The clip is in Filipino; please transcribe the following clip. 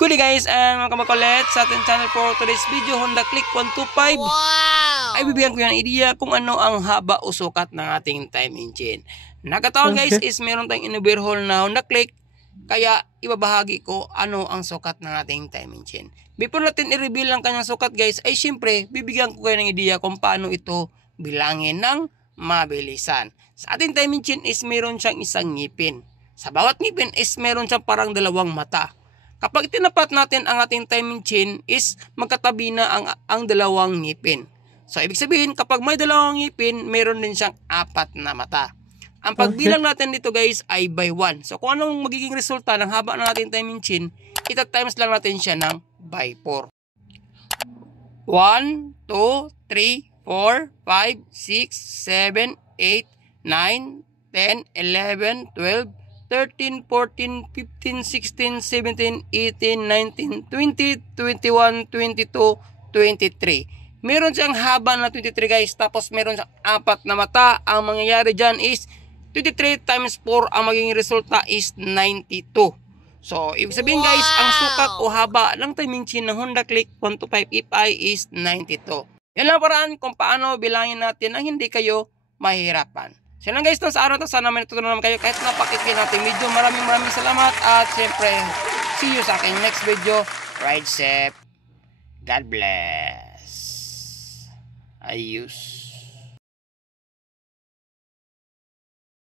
Kuli guys, mga kamakulit sa ating channel for today's video, Honda Click 125. Wow! Ay bibigyan ko yan idea kung ano ang haba o sukat ng ating time engine. Nakataon guys is meron tayong in-overhaul na Honda Click, kaya ibabahagi ko ano ang sukat ng ating time engine. Before natin i-reveal ang kanyang sukat guys, ay syempre bibigyan ko kayo ng idea kung paano ito bilangin ng mabilisan. Sa ating time engine is meron siyang isang ngipin. Sa bawat ngipin is meron siyang parang dalawang mata. Kapag tinapat natin ang ating timing chain is magkatabi na ang dalawang ngipin. So ibig sabihin kapag may dalawang ngipin, meron din siyang apat na mata. Ang pagbilang natin dito guys ay by 1. So kung anong magiging resulta ng haba ng ating timing chain, ita-times lang natin siya ng by 4. 1, 2, 3, 4, 5, 6, 7, 8, 9, 10, 11, 12, 13, 14, 15, 16, 17, 18, 19, 20, 21, 22, 23. Meron siyang haba na 23 guys, tapos meron siyang apat na mata. Ang mangyayari dyan is 23 times 4, ang magiging resulta is 92. So, ibig sabihin guys, ang sukat o haba ng timing chain ng Honda Click 125 FI is 92. Yan lang paraan kung paano bilangin natin na hindi kayo mahirapan. So lang guys, sa araw to sana may natutunan naman kayo kahit napakikil natin video. Maraming salamat at syempre see you sa aking next video. Ride safe. God bless. Ayos.